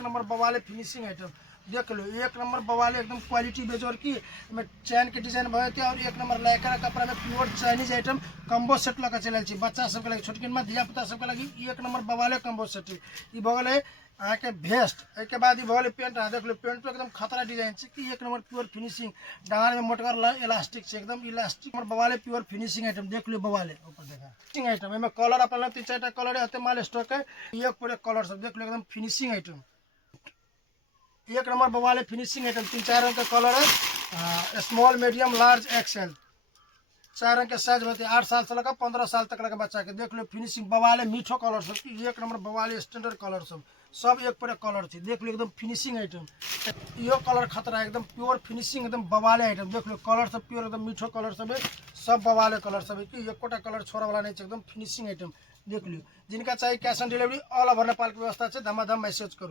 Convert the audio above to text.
एक number बवाले finishing item देख लो, एक नंबर बवाले एकदम क्वालिटी बेजोर की में चैन के डिजाइन भए थे और एक नंबर लाइका कपड़ा में pure Chinese item combo set लगा चल बच्चा सबके लगे छोटकिन में धिया पुता सबके लगी एक नंबर बवाले कम्बो सेट ई भगल है अहाँ के भेस्ट। एक बाद ई भगल पेंट अहाँ देख लो, पेंट एकदम खतरा डिजाइन है कि एक नंबर प्योर फिनिशिंग डांग में मोटकर इलास्टिक से एकदम इलास्टिक बवाले प्योर फिनिशिंग आइटम देख लो बवाले ऊपर देखा फिनिशिंग आइटम में कलर अपन 3-4 कलर है माल स्टॉक है एक पूरे कलर सब देख लो एकदम फिनिशिंग आइटम एक नंबर बवाले फिनिशिंग आइटम 3-4 रंग का कलर है स्मॉल मीडियम लार्ज एक्सेल 4 रंग के साइज होते 8 साल से लगा 15 साल तक लगा बच्चा के देख लो फिनिशिंग बवाले मीठो कलर सब एक नंबर बवाले स्टैंडर्ड कलर सब एक पूरे कलर थी देख लो एकदम फिनिशिंग आइटम यो कलर खतरा एकदम प्योर फिनिशिंग एकदम बवाले आइटम देख लो कलर सब प्योर एकदम मीठो कलर सब है सब बवाले कलर सब है कि एकोटा कलर छोड़ा वाला नहीं एकदम फिनिशिंग आइटम देख लो। जिनका चाहिए cash on delivery all over Nepal की व्यवस्था है, धमाधम मैसेज करो।